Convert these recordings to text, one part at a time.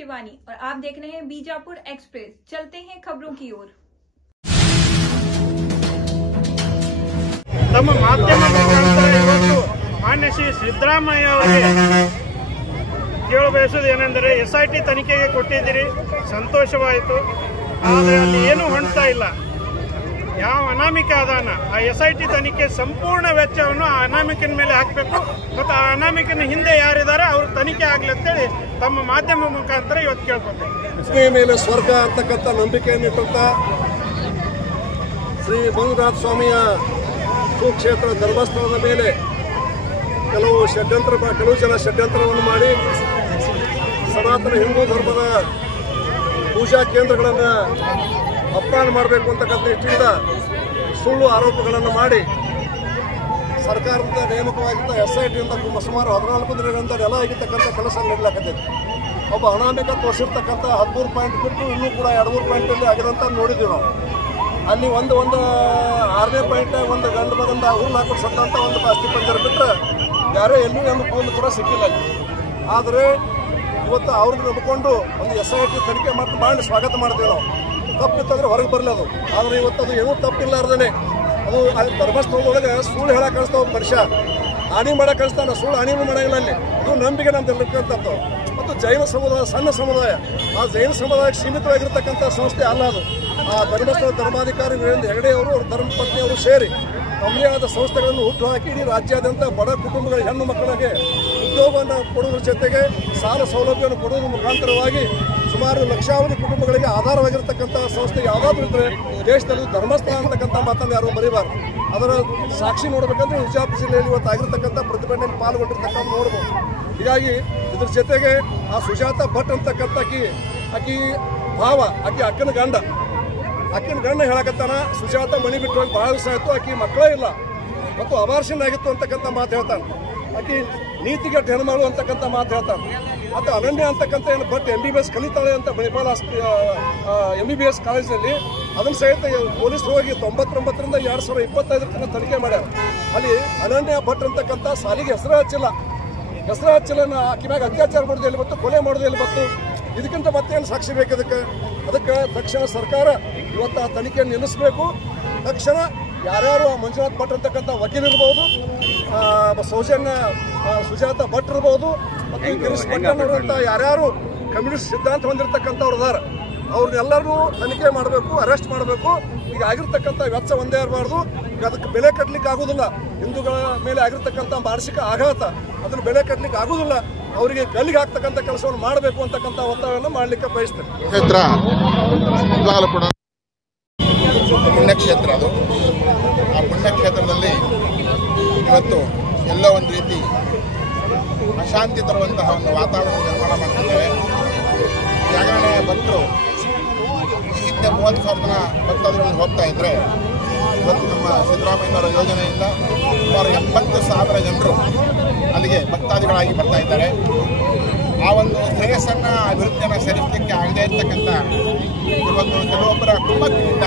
शिवानी और आप देख रहे हैं बीजापुर एक्सप्रेस। चलते हैं खबरों की ओर। तಮ್ಮ ಮಾಧ್ಯಮ ಮುಖಾಂತರ ಇವತ್ತು ಮಾನ್ಯ ಶ್ರೀ ಸಿದ್ದರಾಮಯ್ಯ ಅವರಿಗೆ ಕೇಳಬಯಸುವುದು ಏನೆಂದರೆ SIT ತನಿಖೆಗೆ ಕೊಟ್ಟಿದ್ದೀರಿ, ಸಂತೋಷವಾಯಿತು. ಆದರೆ ಅಲ್ಲಿ ಏನೂ ಹೊಂಡ್ತಾ ಇಲ್ಲ. ಯಾವ ಅನಾಮಿಕ ಅದಾನ ಆ SIT ತನಿಖೆ ಸಂಪೂರ್ಣ ವೆಚ್ಚವನ್ನು ಆ ಅನಾಮಿಕನ ಮೇಲೆ ಹಾಕಬೇಕು ಮತ್ತು ಆ ಅನಾಮಿಕನ ಹಿಂದೆ ಯಾರಿದ್ದಾರೆ ಅವರು ತನಿಖೆ ಆಗಲಿ ಅಂತೇಳಿ ತಮ್ಮ ಮಾಧ್ಯಮ ಮುಖಾಂತರ ಇವತ್ತು ಕೇಳ್ಕೊತಾರೆ. ಪ್ರಶ್ನೆ ಮೇಲೆ ಸ್ವರ್ಗ ಅಂತಕ್ಕಂಥ ನಂಬಿಕೆಯನ್ನಿಟ್ಟಂತ ಶ್ರೀ ಮಂಜುನಾಥ ಸ್ವಾಮಿಯ ಸುಕ್ಷೇತ್ರ ಧರ್ಮಸ್ಥಳದ ಮೇಲೆ ಕೆಲವು ಜನ ಷಡ್ಯಂತ್ರವನ್ನು ಮಾಡಿ ಸನಾತನ ಹಿಂದೂ ಧರ್ಮದ ಪೂಜಾ ಕೇಂದ್ರಗಳನ್ನು ಅಪಮಾನ ಮಾಡಬೇಕು ಅಂತಕ್ಕಂಥ ದೃಷ್ಟಿಯಿಂದ ಸುಳ್ಳು ಆರೋಪಗಳನ್ನು ಮಾಡಿ ಸರ್ಕಾರದ ನೇಮಕವಾಗಿದ್ದ SITಯಿಂದ ಸುಮಾರು 14 ದಿನಗಳಿಂದ ನೆಲ ಆಗಿರ್ತಕ್ಕಂಥ ಕೆಲಸ ನಡೆಯಲಾಗುತ್ತಿದೆ. ಒಬ್ಬ ಅನಾಮಿಕ ತೋರಿಸಿರ್ತಕ್ಕಂಥ 13 ಪಾಯಿಂಟ್ ಬಿಟ್ಟು ಇನ್ನೂ ಕೂಡ 2-3 ಪಾಯಿಂಟಲ್ಲಿ ಆಗಿದಂತ ನೋಡಿದ್ದೀವಿ ನಾವು. ಅಲ್ಲಿ ಒಂದು 6ನೇ ಪಾಯಿಂಟ್ ಒಂದು ಗಂಡು ಮಗಂದ ಹುಲ್ಲು ಹಾಕೊಂಡು ಸತ್ತಂತ ಒಂದು ಅಸ್ಥಿ ಪಂಜರ ಬಿಟ್ಟರೆ ಯಾರೇ ಎಲ್ಲೂ ಒಂದು ಕೂಡ ಸಿಕ್ಕಿಲ್ಲ. ಆದರೆ ಇವತ್ತು ಅವ್ರಿಗೆ ನಂಬಿಕೊಂಡು ಒಂದು SIT ತನಿಖೆ ಮಾಡಿ ಸ್ವಾಗತ ಮಾಡ್ತೀವಿ ನಾವು. ತಪ್ಪಿತ್ತಂದ್ರೆ ಹೊರಗೆ ಬರಲಿ ಅದು. ಆದರೆ ಇವತ್ತು ಅದು ಏನೂ ತಪ್ಪಿಲ್ಲಾರ್ದೇ ಅದು ಅಲ್ಲಿ ಧರ್ಮಸ್ಥಳದೊಳಗೆ ಸುಳ್ಳು ಹೇಳಕ್ಕೆ ಕಳಿಸ್ತಾವ ಮನುಷ್ಯ, ಹಾನಿ ಮಾಡಕ್ಕೆ ಕಳಿಸ್ತಾನೆ, ಸುಳ್ಳು ಹಾನಿನೂ ಮಾಡಂಗಿಲ್ಲ ಅಲ್ಲಿ. ಇದು ನಂಬಿಕೆ ನಮ್ದು ಎಲ್ಲಕ್ಕಂಥದ್ದು. ಮತ್ತು ಜೈನ ಸಮುದಾಯ ಸಣ್ಣ ಸಮುದಾಯ, ಆ ಜೈನ ಸಮುದಾಯಕ್ಕೆ ಸೀಮಿತವಾಗಿರ್ತಕ್ಕಂಥ ಸಂಸ್ಥೆ ಅಲ್ಲ ಅದು. ಆ ಧರ್ಮಸ್ಥಳ ಧರ್ಮಾಧಿಕಾರಿ ವೀರೇಂದ್ರ ಹೆಗಡೆ ಅವರು ಅವ್ರ ಧರ್ಮಪತ್ನಿಯವರು ಸೇರಿ ತಮ್ಮದೇ ಆದ ಸಂಸ್ಥೆಗಳನ್ನು ಹುಟ್ಟುಹಾಕಿ ಇಡೀ ರಾಜ್ಯಾದ್ಯಂತ ಬಡ ಕುಟುಂಬಗಳ ಹೆಣ್ಣು ಮಕ್ಕಳಿಗೆ ಉದ್ಯೋಗವನ್ನು ಕೊಡುವುದರ ಜೊತೆಗೆ ಸಾಲ ಸೌಲಭ್ಯವನ್ನು ಕೊಡುವುದರ ಮುಖಾಂತರವಾಗಿ ಸುಮಾರು ಲಕ್ಷಾವಧಿ ಕುಟುಂಬಗಳಿಗೆ ಆಧಾರವಾಗಿರ್ತಕ್ಕಂಥ ಸಂಸ್ಥೆ ಯಾವುದಾದ್ರೂ ಇದ್ದರೆ ದೇಶದಲ್ಲಿ ಧರ್ಮಸ್ಥಳ ಅಂತಕ್ಕಂಥ ಮಾತನ್ನು ಯಾರು ಬರೀಬಾರ್ದು. ಅದರ ಸಾಕ್ಷಿ ನೋಡಬೇಕಂದ್ರೆ ವಿಜಯಪುರ ಜಿಲ್ಲೆಯಲ್ಲಿ ಇವತ್ತು ಆಗಿರ್ತಕ್ಕಂಥ ಪ್ರತಿಭಟನೆಯಲ್ಲಿ ಪಾಲ್ಗೊಂಡಿರ್ತಕ್ಕಂಥ ನೋಡ್ಬೋದು. ಹೀಗಾಗಿ ಇದ್ರ ಜೊತೆಗೆ ಆ ಸುಜಾತ ಭಟ್ ಅಂತಕ್ಕಂಥ ಆಕಿ ಭಾವ, ಆಕಿ ಅಕ್ಕನ ಗಂಡ ಹೇಳಕತ್ತಾನ ಸುಜಾತ ಮಣಿ ಬಿಟ್ಟು ಹೋಗಿ ಭಾಳ ದಿವಸ ಆಯಿತು, ಆಕಿ ಮಕ್ಕಳೇ ಇಲ್ಲ ಮತ್ತು ಅಬಾರ್ಷನ್ ಆಗಿತ್ತು ಅಂತಕ್ಕಂಥ ಮಾತು ಹೇಳ್ತಾನೆ. ಆಕಿ ನೀತಿಗೆಟ್ಟ ಹೆಣ್ಮಾಳು ಅಂತಕ್ಕಂಥ ಮಾತು ಹೇಳ್ತಾನೆ. ಮತ್ತು ಅನನ್ಯ ಅಂತಕ್ಕಂಥ ಏನು ಬಟ್ MBBS ಕಲಿತಾಳೆ ಅಂತ ಮಣಿಪಾಲ MBBS ಕಾಲೇಜಿನಲ್ಲಿ ಅದನ್ನು ಸಹಿತ ಪೊಲೀಸರು ಹೋಗಿ 99ರಿಂದ 2025 ತನಕ ತನಿಖೆ ಮಾಡ್ಯಾರ. ಅಲ್ಲಿ ಅನನ್ಯ ಭಟ್ ಅಂತಕ್ಕಂಥ ಸಾಲಿಗೆ ಹೆಸರು ಹಚ್ಚಿಲ್ಲ, ಆಕಿ ಮ್ಯಾಗ ಅತ್ಯಾಚಾರ ಮಾಡೋದು ಎಲ್ಲಿ ಬಂತು, ಕೊಲೆ ಮಾಡೋದು ಎಲ್ಲಿ ಬಂತು, ಇದಕ್ಕಿಂತ ಮತ್ತೇನು ಸಾಕ್ಷಿ ಬೇಕು? ಅದಕ್ಕೆ ತಕ್ಷಣ ಸರ್ಕಾರ ಇವತ್ತು ಆ ತನಿಖೆಯನ್ನು ನಿಲ್ಲಿಸಬೇಕು. ತಕ್ಷಣ ಯಾರ್ಯಾರು ಮಂಜುನಾಥ್ ಭಟ್ ಅಂತಕ್ಕಂಥ ವಕೀಲ ಇರ್ಬೋದು, ಸೌಜನ್ಯ ಸುಜಾತ ಭಟ್ ಇರ್ಬೋದು, ಮತ್ತು ಗಿರೀಶ್ ಭಟ್ ಯಾರ್ಯಾರು ಕಮ್ಯುನಿಸ್ಟ್ ಸಿದ್ಧಾಂತ ಹೊಂದಿರತಕ್ಕಂಥವ್ರು ಅದಾರ ಅವ್ರನ್ನೆಲ್ಲರೂ ತನಿಖೆ ಮಾಡಬೇಕು, ಅರೆಸ್ಟ್ ಮಾಡಬೇಕು. ಈಗ ಆಗಿರ್ತಕ್ಕಂಥ ವೆಚ್ಚ ಒಂದೇ ಇರಬಾರ್ದು. ಈಗ ಅದಕ್ಕೆ ಬೆಲೆ ಕಟ್ಟಲಿಕ್ಕೆ ಆಗೋದಿಲ್ಲ. ಹಿಂದೂಗಳ ಮೇಲೆ ಆಗಿರ್ತಕ್ಕಂಥ ಮಾನಸಿಕ ಆಘಾತ, ಅದನ್ನು ಬೆಲೆ ಕಟ್ಟಲಿಕ್ಕೆ ಆಗೋದಿಲ್ಲ. ಅವರಿಗೆ ಗಲ್ಲಿಗೆ ಹಾಕ್ತಕ್ಕಂಥ ಕೆಲಸವನ್ನು ಮಾಡಬೇಕು ಅಂತಕ್ಕಂಥ ಒತ್ತಾಯವನ್ನು ಮಾಡಲಿಕ್ಕೆ ಬಯಸ್ತೇನೆ. ಪುಣ್ಯಕ್ಷೇತ್ರ ಅದು. ಆ ಪುಣ್ಯಕ್ಷೇತ್ರದಲ್ಲಿ ಇವತ್ತು ಎಲ್ಲೋ ಒಂದು ರೀತಿ ಅಶಾಂತಿ ತರುವಂತಹ ಒಂದು ವಾತಾವರಣ ನಿರ್ಮಾಣ ಮಾಡ್ತಿದ್ದೇವೆ. ಈಗಾಗಲೇ ಭಕ್ತರು ಈ ಹಿಂದೆ 30,000 ಜನ ಭಕ್ತಾದಿಗಳು ಹೋಗ್ತಾ ಇದ್ದರೆ ಇವತ್ತು ನಮ್ಮ ಸಿದ್ದರಾಮಯ್ಯನವರ ಯೋಜನೆಯಿಂದ ಸುಮಾರು 70,000 ಜನರು ಅಲ್ಲಿಗೆ ಭಕ್ತಾದಿಗಳಾಗಿ ಬರ್ತಾ ಇದ್ದಾರೆ. ಆ ಒಂದು ಶ್ರೇಯಸ್ಸನ್ನು ಅಭಿವೃದ್ಧಿಯನ್ನು ಸೇರಿಸಲಿಕ್ಕೆ ಆಗದೇ ಇರತಕ್ಕಂಥ ಇವತ್ತು ಕೆಲವೊಬ್ಬರ ಕುಮ್ಮಕ್ಕಿನಿಂದ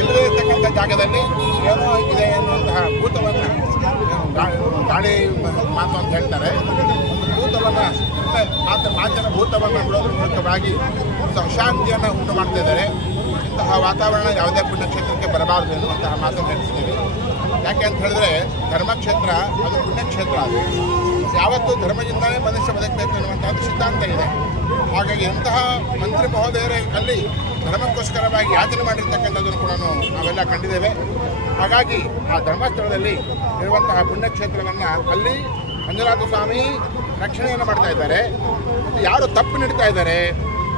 ಇಲ್ಲದೇ ಇರತಕ್ಕಂಥ ಜಾಗದಲ್ಲಿ ಏನೋ ಇದೆ ಎನ್ನುವಂತಹ ಭೂತವನ್ನು ಗಾಳಿ ಮಾತು ಅಂತ ಹೇಳ್ತಾರೆ. ಭೂತವನ್ನು ಮಾತಿನ ಭೂತವನ್ನು ಬಿಡೋದ್ರ ಮೂಲಕವಾಗಿ ಒಂದು ಅಶಾಂತಿಯನ್ನು ಉಂಟು ಮಾಡ್ತಾ ಇದ್ದಾರೆ. ಇಂತಹ ವಾತಾವರಣ ಯಾವುದೇ ಪುಣ್ಯಕ್ಷೇತ್ರಕ್ಕೆ ಬರಬಾರದು ಎನ್ನುವಂತಹ ಮಾತನ್ನು ಹೇಳ್ತಿದ್ದೀವಿ. ಯಾಕೆ ಅಂತ ಹೇಳಿದ್ರೆ ಧರ್ಮಕ್ಷೇತ್ರ ಅದು ಪುಣ್ಯಕ್ಷೇತ್ರ. ಅದು ಯಾವತ್ತೂ ಧರ್ಮದಿಂದಲೇ ಮನುಷ್ಯ ಬದುಕಬೇಕು ಎನ್ನುವಂಥದ್ದು ಸಿದ್ಧಾಂತ ಇದೆ. ಹಾಗಾಗಿ ಇಂತಹ ಮಂತ್ರಿ ಮಹೋದಯರೇ ಅಲ್ಲಿ ಧರ್ಮಕ್ಕೋಸ್ಕರವಾಗಿ ಯಾಚನೆ ಮಾಡಿರ್ತಕ್ಕಂಥದ್ದನ್ನು ಕೂಡ ನಾವೆಲ್ಲ ಕಂಡಿದ್ದೇವೆ. ಹಾಗಾಗಿ ಆ ಧರ್ಮಸ್ಥಳದಲ್ಲಿ ಇರುವಂತಹ ಪುಣ್ಯಕ್ಷೇತ್ರವನ್ನು ಅಲ್ಲಿ ಮಂಜುನಾಥ ಸ್ವಾಮಿ ರಕ್ಷಣೆಯನ್ನು ಮಾಡ್ತಾ ಇದ್ದಾರೆ. ಮತ್ತು ಯಾರು ತಪ್ಪು ನಡೀತಾ ಇದ್ದಾರೆ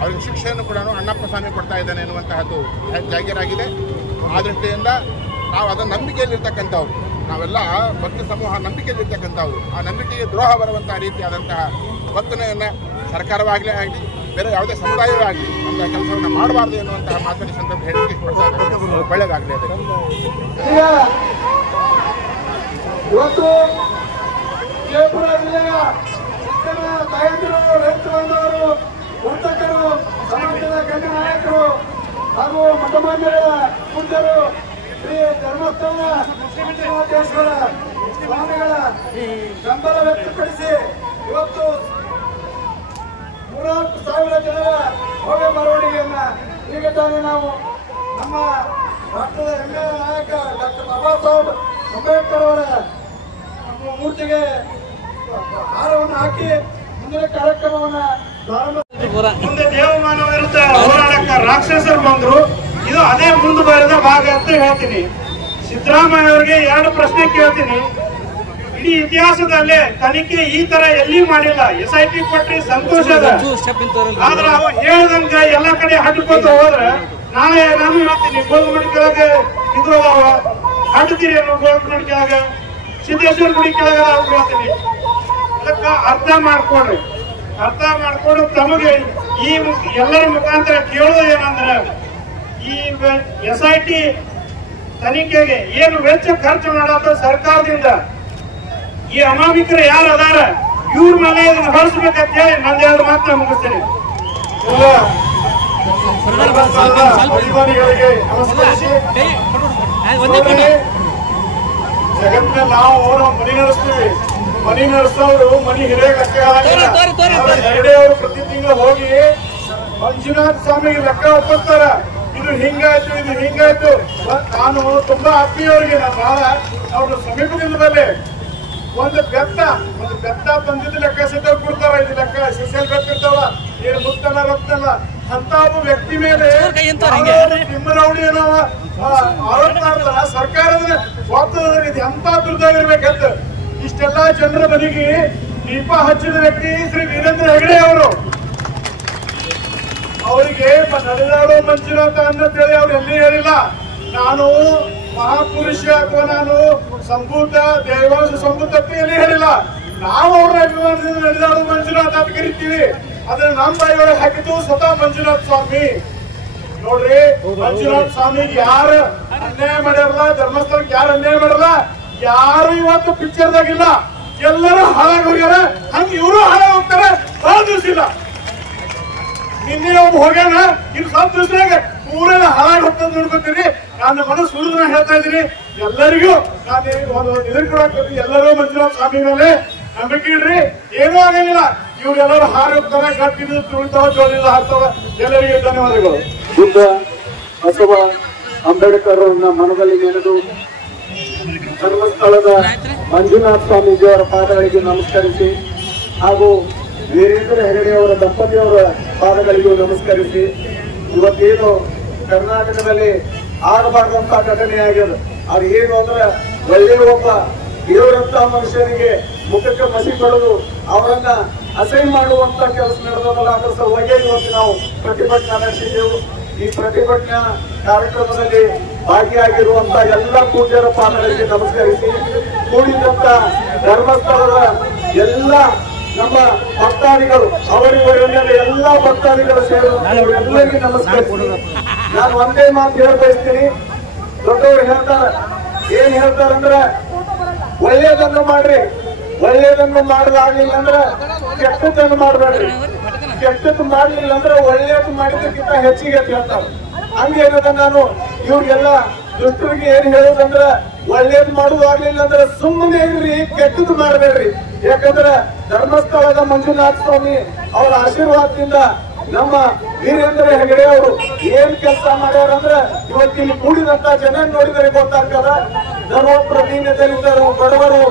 ಅವ್ರಿಗೆ ಶಿಕ್ಷೆಯನ್ನು ಕೂಡ ಅಣ್ಣಪ್ಪ ಸ್ವಾಮಿ ಕೊಡ್ತಾ ಇದ್ದಾನೆ ಎನ್ನುವಂತಹದ್ದು ಜಾಗೀರಾಗಿದೆ. ಆ ದೃಷ್ಟಿಯಿಂದ ನಾವು ಅದನ್ನು ನಂಬಿಕೆಯಲ್ಲಿರ್ತಕ್ಕಂಥವ್ರು, ನಾವೆಲ್ಲ ಭಕ್ತ ಸಮೂಹ ನಂಬಿಕೆಯಲ್ಲಿರ್ತಕ್ಕಂಥವ್ರು. ಆ ನಂಬಿಕೆಗೆ ದ್ರೋಹ ಬರುವಂತಹ ರೀತಿಯಾದಂತಹ ವರ್ತನೆಯನ್ನು ಸರ್ಕಾರವಾಗಲೇ ಆಗಲಿ ಬೇರೆ ಯಾವುದೇ ಸಮುದಾಯವೇ ಆಗಲಿ ಅಂತ ಕೆಲಸವನ್ನು ಮಾಡಬಾರ್ದು ಎನ್ನುವಂತಹ ಮಾತನ್ನು ಸಂದರ್ಭ ಹೇಳಿಕೆ ಇಷ್ಟಪಡ್ತಾ ಇದ್ದಾರೆ. ಒಳ್ಳೆಯದಾಗಲಿ. ಇವತ್ತು ವಿಜಯಪುರ ಜಿಲ್ಲೆಯ ಶಿಕ್ಷಣ ತಾಯಂದಿರು, ರೈತ ಬಂಧುವರು, ವರ್ತಕರು, ಸಮಾಜದ ಗಣ್ಯ ನಾಯಕರು ಹಾಗೂ ಮಠಮಾನ್ಯರ ಪೂಜ್ಯರು, ಶ್ರೀ ಧರ್ಮಸ್ಥಳ ಶ್ರೀನಿವಾಸೇಶ್ವರ ಸ್ವಾಮಿಗಳ ಬೆಂಬಲ ವ್ಯಕ್ತಪಡಿಸಿ ಇವತ್ತು 3,000 ಜನರ ಭವ್ಯ ಮೆರವಣಿಗೆಯನ್ನ ಈಗ ತಾನೇ ನಾವು ನಮ್ಮ ರಾಷ್ಟ್ರದ ಹೆಮ್ಮೆಯ ನಾಯಕ ಡಾಕ್ಟರ್ ಬಾಬಾ ಸಾಹೇಬ್ ಅಂಬೇಡ್ಕರ್ ಅವರ ಮೂರ್ತಿಗೆ ಹಾರವನ್ನು ಹಾಕಿ ಮುಂದಿನ ಕಾರ್ಯಕ್ರಮವನ್ನ ಪ್ರಾರಂಭ. ಮುಂದೆ ದೇವಮಾನ ವಿರುದ್ಧ ಹೋರಾಡಕ್ಕೆ ರಾಕ್ಷಸರು ಬಂದ್ರು. ಇದು ಅದೇ ಮುಂದುವರೆದ ಭಾಗ ಅಂತ ಹೇಳ್ತೀನಿ. ಸಿದ್ದರಾಮಯ್ಯ ಅವರಿಗೆ 2 ಪ್ರಶ್ನೆ ಕೇಳ್ತೀನಿ. ಇಡೀ ಇತಿಹಾಸದಲ್ಲೇ ತನಿಖೆ ಈ ತರ ಎಲ್ಲಿ ಮಾಡಿಲ್ಲ. SIT ಕೊಟ್ರಿ ಸಂತೋಷ ಅದ, ಆದ್ರೆ ಅವ ಹೇಳ್ದಂಗ ಎಲ್ಲಾ ಕಡೆ ಹಡ್ಕೋತ ಹೋದ್ರೆ ನಾಳೆ ನಾನು ಹೇಳ್ತೀನಿ ಗೋಲ್ಗುಂಬಟ್ ಕೆಳಗೆ ಇದು ಅದಾವ, ಹಡ್ತೀರಿ ಅನ್ನೋ ಗೋಲ್ಗುಂಬಟ್ ಕೆಳಗೆ ಸಿದ್ದೇಶ್ವರ ಗುಡಿ ಕೆಳಗೆ ಹೇಳ್ತೀನಿ. ಅದಕ್ಕ ಅರ್ಥ ಮಾಡ್ಕೊಡ್ರಿ. ಅರ್ಥ ಮಾಡ್ಕೊಂಡು ತಮಗೆ ಈ ಎಲ್ಲರ ಮುಖಾಂತರ ಕೇಳೋದು ಏನಂದ್ರೆ, ಈ SIT ತನಿಖೆಗೆ ಏನು ವೆಚ್ಚ ಖರ್ಚು ಮಾಡೋದು ಸರ್ಕಾರದಿಂದ, ಈ ಅಮಾಯಕರು ಯಾರು ಅದಾರ ಇವ್ರ ಮೇಲೆ ಇದನ್ನು ಹೊರಿಸಬೇಕಂತ ಹೇಳಿ ನಂದೆರಡು ಮಾತನ್ನ ಮುಗಿಸ್ತೇನೆ. ಅಭಿಮಾನಿಗಳಿಗೆ ನಮಸ್ಕರಿಸಿ, ಜಗತ್ತಿನ ನಾವು ಮನೆ ನಡೆಸ್ತೀವಿ, ಮನೆ ನಡೆಸೋರು ಮನೆ ಹಿರಿಯ ಹೆಗಡೆ ಅವರು ಪ್ರತಿ ತಿಂಗಳು ಹೋಗಿ ಮಂಜುನಾಥ ಸ್ವಾಮಿಗೆ ಲೆಕ್ಕ ಒಪ್ಪಿಸ್ತಾರ. ಇದು ಹಿಂಗಾಯ್ತು, ಇದು ಹಿಂಗಾಯ್ತು. ನಾನು ತುಂಬಾ ಆತ್ಮೀಯವರಿಗೆ ನಾನು ಬಹಳ ಅವ್ರ ಸಮೀಪದಿಂದ ಮೇಲೆ ಒಂದು ಬೆತ್ತ ಬಂದಿದ್ದು ಲೆಕ್ಕ ಸಿದ್ಧ ಕೊಡ್ತಾರ. ಇದು ಲೆಕ್ಕ SSL ಬರ್ತಿರ್ತಾವ, ಏನು ಮುತ್ತಲ್ಲ ರೊತ್ತಲ್ಲ ಅಂತ ಒಬ್ಬ ವ್ಯಕ್ತಿ ಮೇಲೆ ತಿಮ್ಮರೌಡಿ ಏನೋ ಆರೋಪ ಮಾಡ್ತಾರ. ಸರ್ಕಾರದ ಇದು ಎಂತ ದುರ್ದಾಗಿರ್ಬೇಕಂತ ಇಷ್ಟೆಲ್ಲಾ ಜನರ ಮನೆಗೆ ದೀಪ ಹಚ್ಚಿದ ವ್ಯಕ್ತಿ ಶ್ರೀ ವೀರೇಂದ್ರ ಹೆಗಡೆ ಅವರು. ಅವರಿಗೆ ನಡೆದಾಡೋ ಮಂಜುನಾಥ ಅಂತೇಳಿ ಅವ್ರು ಎಲ್ಲಿ ಹೇಳಿಲ್ಲ ನಾನು ಮಹಾಪುರುಷ ಅಥವಾ ನಾನು ಸಂಭೂತ ದೇವಾಂಶ ಸಂಭೂತ ಎಲ್ಲಿ ಹೇಳಿಲ್ಲ. ನಾವು ಅವ್ರ ಅಭಿಮಾನದಿಂದ ನಡೆದಾಡೋ ಮಂಜುನಾಥ ಅಂತ ಕರಿತೀವಿ. ಅದನ್ನ ನಮ್ಮ ಬಾಯಿಯೊಳಗೆ ಹಾಕಿದ್ದು ಸ್ವತಃ ಮಂಜುನಾಥ ಸ್ವಾಮಿ. ನೋಡ್ರಿ, ಮಂಜುನಾಥ ಸ್ವಾಮಿಗೆ ಯಾರು ಅನ್ಯಾಯ ಮಾಡಿರಲ್ಲ, ಧರ್ಮಸ್ಥಳಕ್ಕೆ ಯಾರು ಅನ್ಯಾಯ ಮಾಡಲ್ಲ, ಯಾರು ಇವತ್ತು ಪಿಕ್ಚರ್ದಾಗಿಲ್ಲ, ಎಲ್ಲರೂ ಹಾಳಾಗಿ ಹೋಗ್ಯಾರ. ಹಂಗ ಇವರು ಹಾಳಾಗಿ ಹೋಗ್ತಾರೆ. ಬಹಳ ದಿವಸ ಇಲ್ಲ, ನಿನ್ನೆ ಒಬ್ಬ ಹೋಗ್ಯಾನ, ಇನ್ನು ಸ್ವಲ್ಪ ದಿವಸದಾಗ ಊರೆಲ್ಲ ಹಾಳಾಗಿ ಹೋಗ್ತದ ನೋಡ್ಕೊತೀನಿ. ನಾನು ಮನಸ್ಸು ಸುರಿದ ಹೇಳ್ತಾ ಇದ್ದೀನಿ. ಎಲ್ಲರಿಗೂ ನಾನು ಒಂದು ಇದನ್ನ ಕೊಡಾಕ್ತೀನಿ. ಎಲ್ಲರೂ ಮಂಜುನಾಥ ಸ್ವಾಮಿ ಮೇಲೆ ನಂಬಿಕೆ ಇಡ್ರಿ, ಏನೂ ಆಗಂಗಿಲ್ಲ. ಇವ್ರೆಲ್ಲರೂ ಹಾರಿ ಹೋಗ್ತಾರ, ಗಟ್ಟಿದ್ದು ತುಳಿತಾವ, ಜೋಳಿದ ಹಾಕ್ತಾವ. ಎಲ್ಲರಿಗೂ ಧನ್ಯವಾದಗಳು. ಬುದ್ಧ ಬಸವ ಅಂಬೇಡ್ಕರ್ ಅವರನ್ನ ಮನದಲ್ಲಿ ನೆನೆದು ಧರ್ಮಸ್ಥಳದ ಮಂಜುನಾಥ ಸ್ವಾಮೀಜಿಯವರ ಪಾದಗಳಿಗೆ ನಮಸ್ಕರಿಸಿ ಹಾಗೂ ವೀರೇಂದ್ರ ಹೆಗಡೆ ಅವರ ದಂಪತಿಯವರ ಪಾದಗಳಿಗೂ ನಮಸ್ಕರಿಸಿ, ಇವತ್ತೇನು ಕರ್ನಾಟಕದಲ್ಲಿ ಆಗಬಾರ್ದಂತ ಘಟನೆ ಆಗ್ಯದ. ಅದು ಏನು ಅಂದ್ರೆ ಒಳ್ಳೆಯ ಒಬ್ಬ ದೇವರಂತ ಮನುಷ್ಯನಿಗೆ ಮುಖಕ್ಕೆ ಮಸಿ ಕೊಡೋದು, ಅವರನ್ನ ಅಸಹ್ಯ ಮಾಡುವಂತ ಕೆಲಸ ನಡೆದಲ್ಲ. ಅದರ ಸಲುವಾಗಿ ಇವತ್ತು ನಾವು ಪ್ರತಿಭಟನಾ ನಡೆಸಿದ್ದೆವು. ಈ ಪ್ರತಿಭಟನಾ ಕಾರ್ಯಕ್ರಮದಲ್ಲಿ ಭಾಗಿಯಾಗಿರುವಂತ ಎಲ್ಲ ಪೂಜ್ಯರ ಪಾದಗಳಿಗೆ ನಮಸ್ಕರಿಸಿ, ಕೂಡಿದಂತ ಧರ್ಮಸ್ಥಳದ ಎಲ್ಲ ನಮ್ಮ ಭಕ್ತಾದಿಗಳು, ಅವರಿವರೆಲ್ಲ ಎಲ್ಲ ಭಕ್ತಾದಿಗಳು ಸೇರಿದಂತೆ ನಮಸ್ಕರಿಸಿ ನಾನು ಒಂದೇ ಮಾತು ಹೇಳ ಬಯಸ್ತೀನಿ. ದೊಡ್ಡವರು ಹೇಳ್ತಾರ, ಏನ್ ಹೇಳ್ತಾರಂದ್ರೆ ಒಳ್ಳೇದನ್ನು ಮಾಡ್ರಿ, ಒಳ್ಳೇದನ್ನು ಮಾಡಲಾಗ್ಲಿಲ್ಲ ಅಂದ್ರೆ ಕೆಟ್ಟದನ್ನು ಮಾಡಬೇಡ್ರಿ, ಕೆಟ್ಟದ್ದು ಮಾಡ್ಲಿಲ್ಲ ಅಂದ್ರೆ ಒಳ್ಳೇದು ಮಾಡಿದ್ದಕ್ಕಿಂತ ಹೆಚ್ಚಿಗೆ ಅಂತ ಹೇಳ್ತಾರೆ. ಹಂಗೇನದ ನಾನು ಇವ್ರಿಗೆಲ್ಲ ದುಷ್ಟರಿಗೆ ಏನ್ ಹೇಳೋದಂದ್ರ ಒಳ್ಳೇದು ಮಾಡುದಾಗ್ಲಿಲ್ಲ ಅಂದ್ರೆ ಸುಮ್ಮನೆ ಇರ್ರಿ, ಕೆಟ್ಟದ್ದು ಮಾಡಬೇಡ್ರಿ. ಯಾಕಂದ್ರೆ ಧರ್ಮಸ್ಥಳದ ಮಂಜುನಾಥ ಸ್ವಾಮಿ ಅವರ ಆಶೀರ್ವಾದದಿಂದ ನಮ್ಮ ವೀರೇಂದ್ರ ಹೆಗಡೆ ಅವರು ಏನ್ ಕೆಲಸ ಮಾಡ್ಯಾರಂದ್ರೆ ಇವತ್ತಿಲ್ಲಿ ಕೂಡಿದಂತ ಜನ ನೋಡಿದರೆ ಗೊತ್ತಾಗ್ತದ. ಧರ್ಮಪ್ರತಿನಿಧಿಗಳು, ಬಡವರು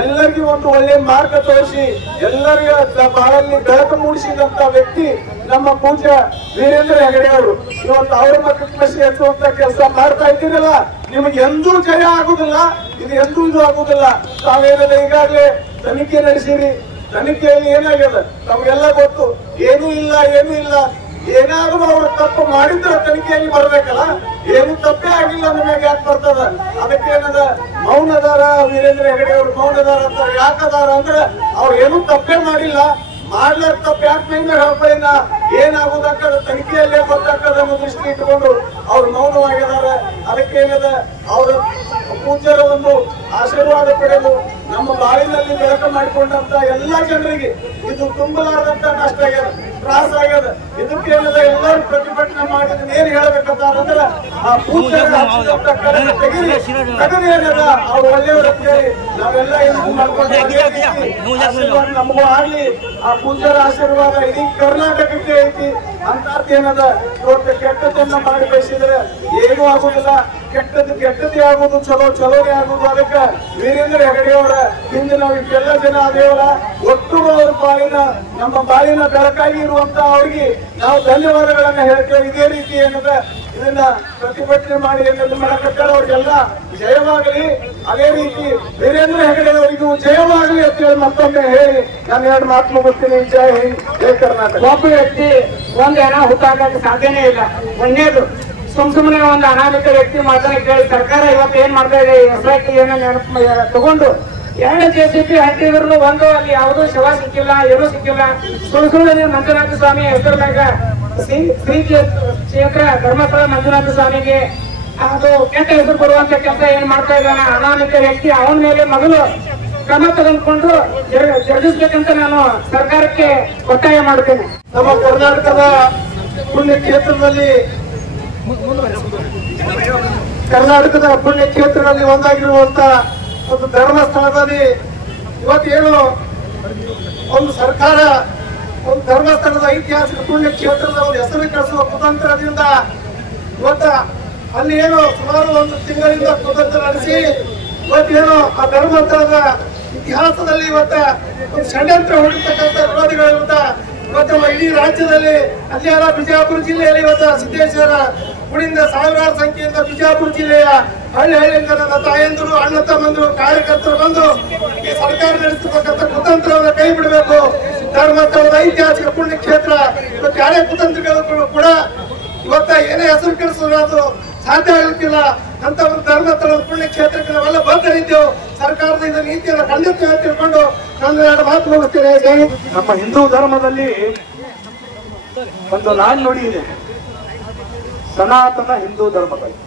ಎಲ್ಲರಿಗೂ ಒಂದು ಒಳ್ಳೆ ಮಾರ್ಗ ತೋರಿಸಿ ಎಲ್ಲರಿಗೂ ಬಾಳಲ್ಲಿ ಬೆಳಕು ಮೂಡಿಸಿದಂತ ವ್ಯಕ್ತಿ ನಮ್ಮ ಪೂಜ್ಯ ವೀರೇಂದ್ರ ಹೆಗಡೆ ಅವರು. ಇವತ್ತು ಅವರ ಮಕ್ಕಳ ಎತ್ತುವಂತ ಕೆಲಸ ಮಾಡ್ತಾ ಇದ್ದೀರಲ್ಲ, ನಿಮಗೆ ಎಂದೂ ಜಯ ಆಗುದಿಲ್ಲ, ಇದು ಎಂದೂ ಇದು ಆಗುದಿಲ್ಲ. ತಾವೇನಲ್ಲ ಈಗಾಗಲೇ ತನಿಖೆ ನಡೆಸಿರಿ, ತನಿಖೆಯಲ್ಲಿ ಏನಾಗ್ಯದ ತಮ್ಗೆಲ್ಲ ಗೊತ್ತು. ಏನೂ ಇಲ್ಲ, ಏನೂ ಇಲ್ಲ. ಏನಾದ್ರೂ ಅವರು ತಪ್ಪು ಮಾಡಿದ್ರೆ ತನಿಖೆಯಲ್ಲಿ ಬರ್ಬೇಕಲ್ಲ, ಏನು ತಪ್ಪೇ ಆಗಿಲ್ಲ ನಮಗೆ ಯಾಕೆ ಬರ್ತದ? ಅದಕ್ಕೇನದ ಮೌನದಾರ ವೀರೇಂದ್ರ ಹೆಗಡೆ ಅವರು ಮೌನದಾರ ಅಂತ ಯಾಕದಾರ ಅಂದ್ರೆ ಅವ್ರು ಏನು ತಪ್ಪೇ ಮಾಡಿಲ್ಲ. ಮಾಡ್ಲಾರ ತಪ್ಪು ಯಾಕೆ ಮೈನ ಹೇಳ್ಬೈನ ಏನಾಗುದಾಕದ ತನಿಖೆಯಲ್ಲೇ ಗೊತ್ತಾಕದ ಅನ್ನೋ ದೃಷ್ಟಿ ಇಟ್ಕೊಂಡು ಅವ್ರು ಮೌನವಾಗಿದ್ದಾರೆ. ಅದಕ್ಕೇನದ ಅವರ ಪೂಜ್ಯರ ಒಂದು ಆಶೀರ್ವಾದ ಪಡೆದು ನಮ್ಮ ಬಾಳಿನಲ್ಲಿ ಬೆಳಕು ಮಾಡಿಕೊಂಡಂತ ಎಲ್ಲಾ ಜನರಿಗೆ ಇದು ತುಂಬಲಾರದಂತ ನಷ್ಟ ಆಗ್ಯದ, ತ್ರಾಸ ಆಗ್ಯದ. ಇದಕ್ಕೆ ಏನದ ಎಲ್ಲರೂ ಪ್ರತಿಭಟನೆ ಮಾಡಿದ್ರೆ ಏನ್ ಹೇಳ್ಬೇಕಂತ ಅಂದ್ರೆ ಆ ಪೂಜಾರಿ ಹಚ್ಚಿದಂತ ಕರೆಗೆ ತೆಗಿರಿ, ತೆಗೆದು ಏನದ ಅವ್ರು ಒಳ್ಳೆಯವ್ರ ಅಂತೇಳಿ ನಾವೆಲ್ಲ ಇದು ಮಾಡ್ಕೊಂಡು ಆಶೀರ್ವಾದ ನಮಗೂ ಆಗ್ಲಿ. ಆ ಪೂಜಾರ ಆಶೀರ್ವಾದ ಇಡೀ ಕರ್ನಾಟಕಕ್ಕೆ ಐತಿ. ಅಂತೇನದ ಇವತ್ತು ಕೆಟ್ಟದನ್ನ ಮಾಡಿ ಬಯಸಿದ್ರೆ ಏನೂ ಆಗುದಿಲ್ಲ. ಕೆಟ್ಟದ್ದೇ ಆಗುದು, ಚಲೋನೇ ಆಗುದು. ಅದಕ್ಕೆ ವೀರೇಂದ್ರ ಹೆಗಡೆ ಅವರ ಹಿಂದೆ ನಾವು ಇಷ್ಟೆಲ್ಲ ಜನ ಅದೇವಲ್ಲ, ಒಟ್ಟು ಅವ್ರ ನಮ್ಮ ಬಾಳಿನ ಬೆಳಕಾಗಿ ಇರುವಂತ ಅವ್ರಿಗೆ ನಾವು ಧನ್ಯವಾದಗಳನ್ನ ಹೇಳ್ತೇವೆ. ಇದೇ ರೀತಿ ಏನದ ಇದನ್ನ ಪ್ರತಿಭಟನೆ ಮಾಡಿ ಏನಾದ್ರು ಮಾಡಕತ್ತಾರ ಅವ್ರಿಗೆಲ್ಲ ಜಯವಾಗಲಿ. ಅದೇ ರೀತಿ ವೀರೇಂದ್ರ ಹೆಗಡೆ ಅವರಿಗೂ ಜಯವಾಗಲಿ ಅಂತ ಹೇಳಿ ಮತ್ತೊಮ್ಮೆ ಹೇಳಿ ನಾನು 2 ಮಾತು ಮುಗಿಸ್ತೀನಿ. ಜೈ ಹಿಂದ್, ಜೈ ಕರ್ನಾಟಕ. ಒಬ್ಬ ವ್ಯಕ್ತಿ ಒಂದ್ ಹಣ ಹುಟ್ಟಾಕಕ್ಕೆ ಸಾಧ್ಯನೇ ಇಲ್ಲ. ಒಂದೇದು ಸುಮ್ಮನೆ ಒಂದು ಅನಾಮಿಕ ವ್ಯಕ್ತಿ ಮಾತನ್ನ ಕೇಳಿ ಸರ್ಕಾರ ಇವತ್ತು ಏನ್ ಮಾಡ್ತಾ ಇದೆ, SIT ಏನೋ ತಗೊಂಡು 2 JCB ಹಾಕಿದ್ರು ಒಂದು ಅಲ್ಲಿ ಯಾವುದೂ ಶವ ಸಿಕ್ಕಿಲ್ಲ, ಏನೂ ಸಿಕ್ಕಿಲ್ಲ. ಸುಳ್ಳು ಮಂಜುನಾಥ ಸ್ವಾಮಿ ಹೆಸರಿನಾಗ ಶ್ರೀ ಕ್ಷೇತ್ರ ಧರ್ಮಸ್ಥಳ ಮಂಜುನಾಥ ಸ್ವಾಮಿಗೆ ಅದು ಕೆಟ್ಟ ಹೆಸರು ಬರುವಂತ ಕೆಲಸ ಏನ್ ಮಾಡ್ತಾ ಇದ್ದಾನ ಅನಾಮಿಕ ವ್ಯಕ್ತಿ. ಅವನ ಮೇಲೆ ಮೊದಲು ಕ್ರಮ ತೆಗೆದುಕೊಂಡು ಜರುಗಿಸ್ಬೇಕಂತ ನಾನು ಸರ್ಕಾರಕ್ಕೆ ಒತ್ತಾಯ ಮಾಡುತ್ತೇನೆ. ನಮ್ಮ ಕರ್ನಾಟಕದ ಪುಣ್ಯ ಕ್ಷೇತ್ರದಲ್ಲಿ ಒಂದಾಗಿರುವಂತ ಒಂದು ಧರ್ಮಸ್ಥಳದಲ್ಲಿ ಇವತ್ತೇನು ಒಂದು ಸರ್ಕಾರ ಒಂದು ಧರ್ಮಸ್ಥಳದ ಐತಿಹಾಸಿಕ ಪುಣ್ಯ ಕ್ಷೇತ್ರದ ಒಂದು ಹೆಸರು ಕಳಿಸುವ ಕುತಂತ್ರದಿಂದ ಇವತ್ತ ಅಲ್ಲಿ ಏನು ಸುಮಾರು 1 ತಿಂಗಳಿಂದ ಕುತಂತ್ರ ನಡೆಸಿ ಇವತ್ತೇನು ಆ ಧರ್ಮಸ್ಥಳದ ಇತಿಹಾಸದಲ್ಲಿ ಇವತ್ತ ಒಂದು ಷಡ್ಯಂತ್ರ ಹೊಡಿತಕ್ಕಂಥ ವಿರೋಧಿಗಳ ಇವತ್ತು ಇಡೀ ರಾಜ್ಯದಲ್ಲಿ ಅಲ್ಲಿ ಬಿಜಾಪುರ ಜಿಲ್ಲೆಯಲ್ಲಿ ಇವತ್ತು ಸಿದ್ದೇಶ್ವರ ಗುಡಿಯಿಂದ ಸಾವಿರಾರು ಸಂಖ್ಯೆಯಿಂದ ಬಿಜಾಪುರ ಜಿಲ್ಲೆಯ ಹಳ್ಳಿಯಿಂದ ನನ್ನ ತಾಯಂದಿರು, ಅಣ್ಣ ತಮ್ಮಂದಿರು, ಕಾರ್ಯಕರ್ತರು ಬಂದು ಈ ಸರ್ಕಾರ ನಡೆಸತಕ್ಕಂಥ ಕುತಂತ್ರವನ್ನು ಕೈ ಬಿಡಬೇಕು. ಧರ್ಮಸ್ಥಳದ ಐತಿಹಾಸಿಕ ಪುಣ್ಯ ಕ್ಷೇತ್ರ ಇವತ್ತು ಯಾರೇ ಕುತಂತ್ರಗಳು ಕೂಡ ಇವತ್ತ ಏನೇ ಹೆಸರು ಕೆಡಿಸೋದು ಸಾಧ್ಯ ಆಗಲಿಕ್ಕಿಲ್ಲ. ಅಂತ ಒಂದು ಧರ್ಮಸ್ಥಳದ ಪುಣ್ಯ ಕ್ಷೇತ್ರಕ್ಕೆ ನಾವೆಲ್ಲ ಬದ್ಧರಿದ್ದೇವೆ. ಸರ್ಕಾರದ ಇದು ನೀತಿಯನ್ನು ಖಂಡಿತ ತಿಳ್ಕೊಂಡು ನಾನು 2 ಮಾತು ಮುಗಿಸ್ತೇನೆ. ನಮ್ಮ ಹಿಂದೂ ಧರ್ಮದಲ್ಲಿ ಒಂದು ನಾಣ್ಣುಡಿ ಇದೆ, ಸನಾತನ ಹಿಂದೂ ಧರ್ಮದಲ್ಲಿ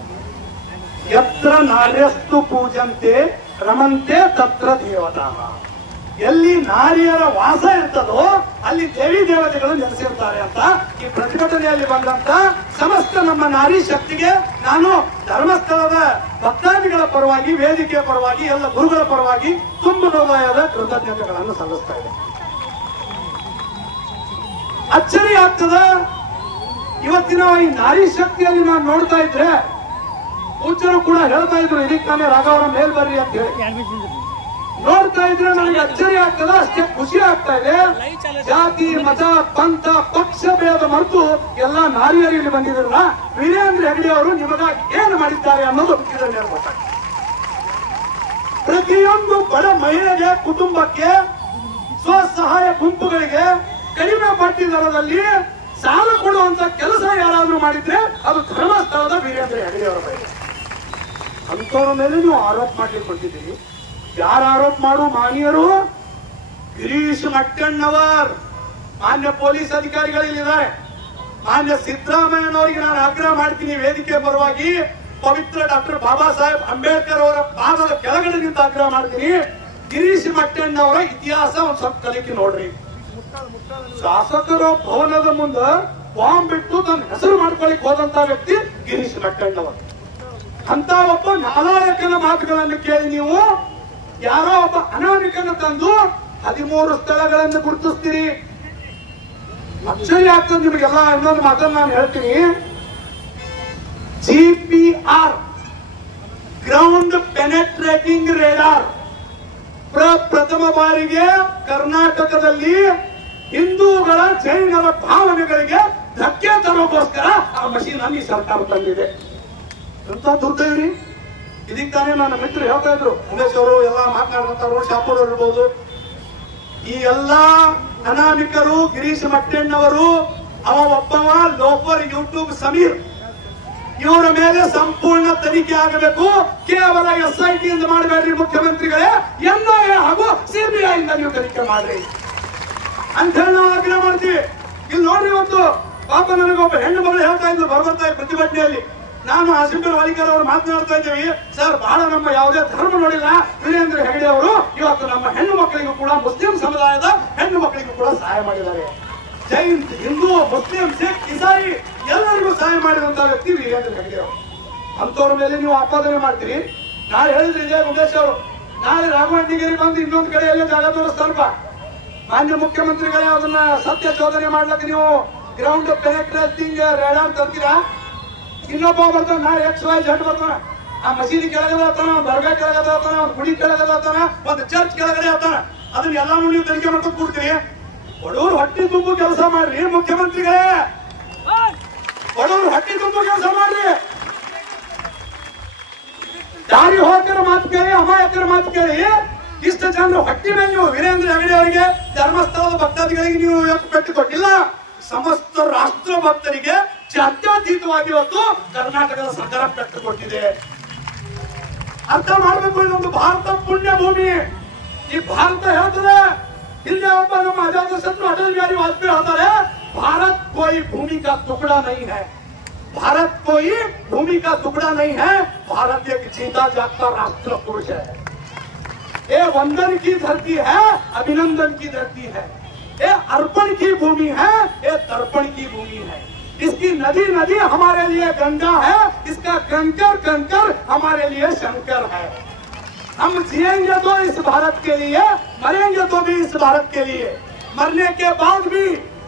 ಯತ್ರ ನಾರ್ಯಸ್ತು ಪೂಜಂತೆ ರಮಂತೆ ತತ್ರ ದೇವತಾ. ಎಲ್ಲಿ ನಾರಿಯರ ವಾಸ ಇರ್ತದೋ ಅಲ್ಲಿ ದೇವಿ ದೇವತೆಗಳು ನೆಲೆಸಿರ್ತಾರೆ ಅಂತ ಈ ಪ್ರತಿಭಟನೆಯಲ್ಲಿ ಬಂದಂತ ಸಮಸ್ತ ನಮ್ಮ ನಾರಿ ಶಕ್ತಿಗೆ ನಾನು ಧರ್ಮಸ್ಥಳದ ಭಕ್ತಾದಿಗಳ ಪರವಾಗಿ, ವೇದಿಕೆಯ ಪರವಾಗಿ, ಎಲ್ಲ ಗುರುಗಳ ಪರವಾಗಿ ತುಂಬ ಹೃದಯದ ಕೃತಜ್ಞತೆಗಳನ್ನು ಸಲ್ಲಿಸ್ತಾ ಇದೆ. ಅಚ್ಚರಿ ಆಗ್ತದ ಇವತ್ತಿನ ಈ ನಾರಿ ಶಕ್ತಿಯಲ್ಲಿ ನಾನು ನೋಡ್ತಾ ಇದ್ರೆ, ಪೂಜ್ಯರು ಕೂಡ ಹೇಳ್ತಾ ಇದ್ರು ಇದಕ್ಕೆ ನಾನೇ ರಾಘವರ ಮೇಲ್ ಬರ್ರಿ ಅಂತ ಹೇಳಿ. ನೋಡ್ತಾ ಇದ್ರೆ ನನಗೆ ಅಚ್ಚರಿ ಆಗ್ತದ, ಅಷ್ಟೇ ಖುಷಿ ಆಗ್ತಾ ಇದೆ. ಜಾತಿ, ಮತ, ಪಂಥ, ಪಕ್ಷ ಭೇದ ಮರೆತು ಎಲ್ಲಾ ನಾರಿಯರು ಇಲ್ಲಿ ಬಂದಿದ್ರಲ್ಲ, ವೀರೇಂದ್ರ ಹೆಗಡೆ ಅವರು ನಿಮಗಾಗಿ ಏನು ಮಾಡಿದ್ದಾರೆ ಅನ್ನೋದು ಇದರಲ್ಲಿ ಹೇಳ್ಬೇಕಾಗ್ತದೆ. ಪ್ರತಿಯೊಂದು ಬಡ ಮಹಿಳೆಗೆ, ಕುಟುಂಬಕ್ಕೆ, ಸ್ವಸಹಾಯ ಗುಂಪುಗಳಿಗೆ ಕಡಿಮೆ ಬಡ್ಡಿ ದರದಲ್ಲಿ ಸಾಲ ಕೊಡುವಂತ ಕೆಲಸ ಯಾರಾದ್ರೂ ಮಾಡಿದ್ರೆ ಅದು ಧರ್ಮಸ್ಥಳದ ವೀರೇಂದ್ರ ಹೆಗಡೆ ಅವರ ಮೇಲೆ. ಅಂತವರ ಮೇಲೆ ನೀವು ಆರೋಪ ಮಾಡ್ಲಿಕ್ಕೆ ಕೊಟ್ಟಿದ್ದೀರಿ. ಯಾರು ಆರೋಪ ಮಾಡು ಮಾನ್ಯರು? ಗಿರೀಶ್ ಮಟ್ಟಣ್ಣವರ್ ಮಾನ್ಯ ಪೊಲೀಸ್ ಅಧಿಕಾರಿಗಳಿದ್ದಾರೆ. ಮಾನ್ಯ ಸಿದ್ದರಾಮಯ್ಯನವರಿಗೆ ನಾನು ಆಗ್ರಹ ಮಾಡ್ತೀನಿ, ವೇದಿಕೆ ಪರವಾಗಿ ಪವಿತ್ರ ಡಾಕ್ಟರ್ ಬಾಬಾ ಸಾಹೇಬ್ ಅಂಬೇಡ್ಕರ್ ಅವರ ಪಾದದ ಕೆಳಗಡೆ ನಿಂತು ಆಗ್ರಹ ಮಾಡ್ತೀನಿ. ಗಿರೀಶ್ ಮಟ್ಟಣ್ಣವರ ಇತಿಹಾಸ ಒಂದ್ ಸ್ವಲ್ಪ ಕಲಿಕೆ ನೋಡ್ರಿ. ಶಾಸಕರ ಭವನದ ಮುಂದ ಬಾಂಬ್ ಬಿಟ್ಟು ತನ್ನ ಹೆಸರು ಮಾಡ್ಕೊಳ್ಳಿಕ್ ಹೋದಂತ ವ್ಯಕ್ತಿ ಗಿರೀಶ್ ಮಟ್ಟಣ್ಣವರ್. ಅಂತ ಒಬ್ಬ ನಾಲಾಯಕನ ಮಾತುಗಳನ್ನು ಕೇಳಿ ನೀವು ಯಾರೋ ಒಬ್ಬ ಅನಾಮಿಕನ ತಂದು 13 ಸ್ಥಳಗಳನ್ನು ಗುರುತಿಸ್ತೀರಿ. ಆಶ್ಚರ್ಯ ಆಗ್ತದೆ ನಿಮಗೆಲ್ಲ. ಇನ್ನೊಂದು ಮಾತನ್ನು ನಾನು ಹೇಳ್ತೀನಿ. GPR ಗ್ರೌಂಡ್ ಪೆನೆಟ್ರೇಟಿಂಗ್ ರೇಡಾರ್ ಪ್ರಥಮ ಬಾರಿಗೆ ಕರ್ನಾಟಕದಲ್ಲಿ ಹಿಂದೂಗಳ, ಜೈನರ ಭಾವನೆಗಳಿಗೆ ಧಕ್ಕೆ ತರೋಗೋಸ್ಕರ ಆ ಮಷೀನ್ ಅನ್ನು ಸರ್ಕಾರ ತಂದಿದೆ. ಎಂತ ದುರ್ದೈವ್ರಿ. ಇದಕ್ಕೆ ತಾನೇ ನನ್ನ ಮಿತ್ರರು ಹೇಳ್ತಾ ಇದ್ರು, ಉಮೇಶ್ ಅವರು ಎಲ್ಲ ಮಾತನಾಡುವಂತವ್ರು, ಶಾಪುರ್ ಅವರು ಇರ್ಬೋದು, ಈ ಎಲ್ಲಾ ಅನಾಮಿಕರು, ಗಿರೀಶ್ ಮಟ್ಟಣ್ಣವರು, ಅವ ಒಬ್ಬವ ಲೋಫರ್ ಯೂಟ್ಯೂಬ್ ಸಮೀರ್, ಇವರ ಮೇಲೆ ಸಂಪೂರ್ಣ ತನಿಖೆ ಆಗಬೇಕು. ಕೇವಲ SIT ಎಂದು ಮಾಡಬೇಡ್ರಿ ಮುಖ್ಯಮಂತ್ರಿಗಳೇ, NIA ಹಾಗೂ CBI ಇಂದ ನೀವು ತನಿಖೆ ಮಾಡ್ರಿ ಅಂತ ಹೇಳಿ ನಾವು ಆಗ್ರಹ ಮಾಡ್ತೀವಿ. ಇಲ್ಲಿ ನೋಡ್ರಿ, ಇವತ್ತು ಪಾಪ ನನಗೊಬ್ಬ ಹೆಣ್ಣು ಮಗಳು ಹೇಳ್ತಾ ಇದ್ರು ಬರ್ತಾ ಪ್ರತಿಭಟನೆಯಲ್ಲಿ, ನಾನು ಆಸಿಫುಲ್ ವಾಲಿಕರ್ ಅವರು ಮಾತನಾಡ್ತಾ ಇದ್ದೀವಿ. ಸರ್, ಬಹಳ ನಮ್ಮ ಯಾವುದೇ ಧರ್ಮ ನೋಡಿಲ್ಲ. ವೀರೇಂದ್ರ ಹೆಗಡೆ ಅವರು ಇವತ್ತು ನಮ್ಮ ಹೆಣ್ಣು ಮಕ್ಕಳಿಗೂ ಕೂಡ, ಮುಸ್ಲಿಂ ಸಮುದಾಯದ ಹೆಣ್ಣು ಮಕ್ಕಳಿಗೂ ಕೂಡ ಸಹಾಯ ಮಾಡಿದ್ದಾರೆ. ಜೈನ್, ಹಿಂದೂ, ಮುಸ್ಲಿಂ, ಸಿಖ್, ಇಸಾಯಿ ಎಲ್ಲರಿಗೂ ಸಹಾಯ ಮಾಡಿದಂತ ವ್ಯಕ್ತಿ ವೀರೇಂದ್ರ ಹೆಗಡೆ ಅವರು. ಅಂತವ್ರ ಮೇಲೆ ನೀವು ಆಪಾದನೆ ಮಾಡ್ತೀರಿ. ನಾಳೆ ಹೇಳಿದ್ರಿ ಇದೇ ಉಮೇಶ್ ಅವರು, ನಾಳೆ ರಾಘವಂಡಿಗೇರಿ ಬಂದು ಇನ್ನೊಂದು ಕಡೆಯಲ್ಲಿ ಜಾಗ ತೋರಿಸ್ತಾರಪ್ಪ. ಮಾನ್ಯ ಮುಖ್ಯಮಂತ್ರಿಗಳೇ, ಅದನ್ನ ಸತ್ಯ ಶೋಧನೆ ಮಾಡ್ಲಿಕ್ಕೆ ನೀವು ಗ್ರೌಂಡ್ ಪೆನೆಟ್ರೇಟಿಂಗ್ ರೇಡಾರ್ ತರ್ತೀರಾ? ಇನ್ನೊಬ್ಬ ಬರ್ತಾನ, ನಾಳೆ XYZ ಬರ್ತಾನ, ಆ ಮಸೀದಿ ಕೆಳಗಡೆ ಆತಾನ, ಒಂದು ದರ್ಗಾ ಕೆಳಗಡೆ ಆತಾನ, ಒಂದು ಗುಡಿ ಕೆಳಗಡೆ ಆತಾನ, ಒಂದು ಚರ್ಚ್ ಕೆಳಗಡೆ ಆತಾನ. ಅದನ್ನ ಎಲ್ಲಾನು ನೀವು ತನಿಖೆ ಮಾಡ್ಕೊಂಡು ಕೊಡ್ತೀರಿ. ಬಡವರು ಹೊಟ್ಟಿ ತುಂಬು ಕೆಲಸ ಮಾಡ್ರಿ ಮುಖ್ಯಮಂತ್ರಿಗಳೇ, ಬಡವರು ಹೊಟ್ಟಿ ತುಂಬು ಕೆಲಸ ಮಾಡ್ರಿ. ದಾರಿ ಹೋಗರ ಮಾತು ಕೇಳಿ, ಅಮಾಯಕರ ಮಾತು ಕೇಳಿ, ಇಷ್ಟ ಜನರು ಹೊಟ್ಟಿ ಮೇಲೆ ನೀವು ವೀರೇಂದ್ರ ಹೆಗಡೆ ಅವರಿಗೆ, ಧರ್ಮಸ್ಥಳದ ಭಕ್ತಾದಿಗಳಿಗೆ ನೀವು ಇವತ್ತು ಪೆಟ್ಟು ಕೊಟ್ಟಿಲ್ಲ. ಸಮಸ್ತ ರಾಷ್ಟ್ರ ಭಕ್ತರಿಗೆ ಜಾತ್ಯತೀತವಾಗಿ ಇವತ್ತು ಕರ್ನಾಟಕದ ಸರ್ಕಾರ ಪೆಟ್ಟು ಕೊಟ್ಟಿದೆ. ಅರ್ಥ ಮಾಡಬೇಕು, ಇದೊಂದು ಭಾರತ ಪುಣ್ಯ ಭೂಮಿ. ಈ ಭಾರತ ಹೇಳ್ತದೆ, ಇಲ್ಲಿ ಒಬ್ಬ ನಮ್ಮ ಅಜಾತ ಶತ್ರು ಅಟಲ್ ಬಿಹಾರಿ ವಾಜಪೇಯಿ ಹೇಳ್ತಾರೆ, ಭಾರತ್ ಕೋಯಿ ಭೂಮಿ ಕಾ ಟುಕड़ा नहीं है, भारत कोई भूमि का टुकड़ा नहीं है, भारत एक जीता जागता राष्ट्र पुरुष है. ये वंदन की धरती है, अभिनंदन की धरती है. ये अर्पण की भूमि है, ये तर्पण की भूमि है. इसकी नदी नदी हमारे लिए गंगा है, इसका कंकर कंकर हमारे लिए शंकर है. हम जिएंगे तो इस भारत के लिए, मरेंगे तो भी इस भारत के लिए. मरने के बाद भी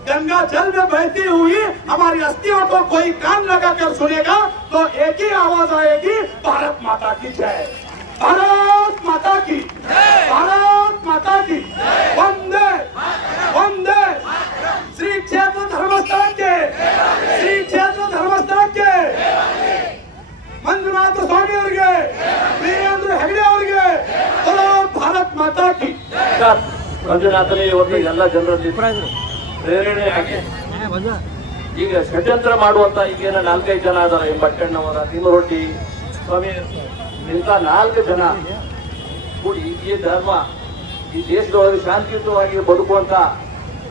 गंगा जल में बहती हुई हमारी अस्थियों को कोई कान लगाकर सुनेगा तो एक ही आवाज आएगी, भारत माता की जय, भारत माता की, भारत माता की. वंदे वंदे. श्री क्षेत्र धर्मस्थಳ के, श्री क्षेत्र धर्मಸ್ಥಳ के ಮಂಜುನಾಥ ಸ್ವಾಮಿ ಅವರಿಗೆ, ವೀರೇಂದ್ರ ಹೆಗಡೆ ಅವರಿಗೆ ಭಾರತ್ ಮಾತಾ ಕಿ. ಮಂಜುನಾಥನೇ ಇವತ್ತು ಎಲ್ಲ ಜನರಲ್ಲಿ ಪ್ರೇರಣೆಯಾಗಿ ಈಗ ಷಡ್ಯಂತ್ರ ಮಾಡುವಂತ ಈಗೇನ 4-5 ಜನ ಅದಾರ, ಬಟ್ಟಣ್ಣವರ, ತಿಮ್ಮರೊಡ್ಡಿ ಸ್ವಾಮಿ, ಇಂಥ 4 ಜನ ಕೂಡಿ ಈ ಧರ್ಮ, ಈ ದೇಶದೊಳಗೆ ಶಾಂತಿಯುತವಾಗಿ ಬದುಕುವಂತ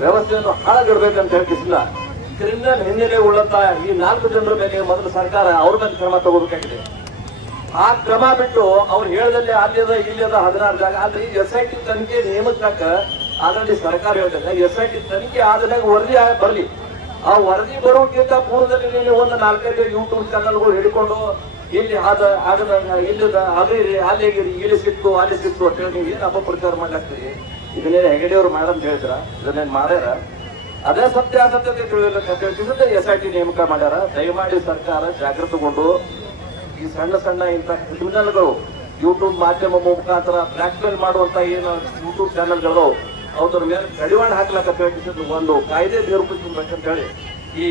ವ್ಯವಸ್ಥೆಯನ್ನು ಹಾಳಗಿಡ್ಬೇಕಂತ ಹೇಳ್ತಿಲ್ಲ. ಕ್ರಿಮಿನಲ್ ಹಿನ್ನೆಲೆ ಉಳ್ಳಂತ ಈ 4 ಜನರ ಮೇಲೆ ಮೊದಲು ಸರ್ಕಾರ ಅವ್ರ ಮೇಲೆ ಕ್ರಮ ತಗೋಬೇಕಾಗಿದೆ. ಆ ಕ್ರಮ ಬಿಟ್ಟು ಅವ್ರು ಹೇಳದಲ್ಲಿ ಅಲ್ಲಿದ ಇಲ್ಲದ 16 ಜಾಗ ಅಲ್ಲಿ SIT ತನಿಖೆ ನೇಮಕ ಆಲ್ರೆಡಿ ಸರ್ಕಾರ ಹೇಳ್ತದೆ. SIT ತನಿಖೆ ಆದಾಗ ವರದಿ ಬರಲಿ. ಆ ವರದಿ ಬರೋಕ್ಕಿಂತ ಪೂರ್ವದಲ್ಲಿ ನೀವು ಒಂದು 4-5 ಯೂಟ್ಯೂಬ್ ಚಾನಲ್ಗಳು ಹಿಡ್ಕೊಂಡು ಇಲ್ಲಿ ಇಲ್ಲದ ಅಲ್ಲಿ ಇಲ್ಲಿ ಸಿಕ್ತು ಅಲ್ಲಿ ಸಿಕ್ತು ಅಂತ ಹೇಳಿ ನೀವು ಏನು ಅಪಪ್ರಚಾರ ಮಾಡ್ಲಾಗ್ತೀರಿ? ಇದನ್ನೇನು ಹೆಗಡೆಯವರು ಮಾಡಂತ ಹೇಳಿದ್ರ? ಇದನ್ನೇನು ಮಾಡ್ಯಾರ? ಅದೇ ಸತ್ಯಾಸತ್ಯತೆ ತಿಳಿಯಬೇಕಂತ SIT ನೇಮಕ ಮಾಡ್ಯಾರ. ದಯಮಾಡಿ ಸರ್ಕಾರ ಜಾಗೃತಗೊಂಡು ಈ ಸಣ್ಣ ಸಣ್ಣ ಇಂಥ ಕ್ರಿಮಿನಲ್ಗಳು ಯೂಟ್ಯೂಬ್ ಮಾಧ್ಯಮ ಮುಖಾಂತರ ಬ್ಲಾಕ್ ಮೇಲ್ ಮಾಡುವಂತ ಏನು ಯೂಟ್ಯೂಬ್ ಚಾನೆಲ್ಗಳು ಅವ್ರ ಮೇಲೆ ಕಡಿವಾಣ ಹಾಕ್ಲಕ್ಕ ಒಂದು ಕಾಯ್ದೆ ರೂಪಿಸಬೇಕಂತ ಹೇಳಿ ಈ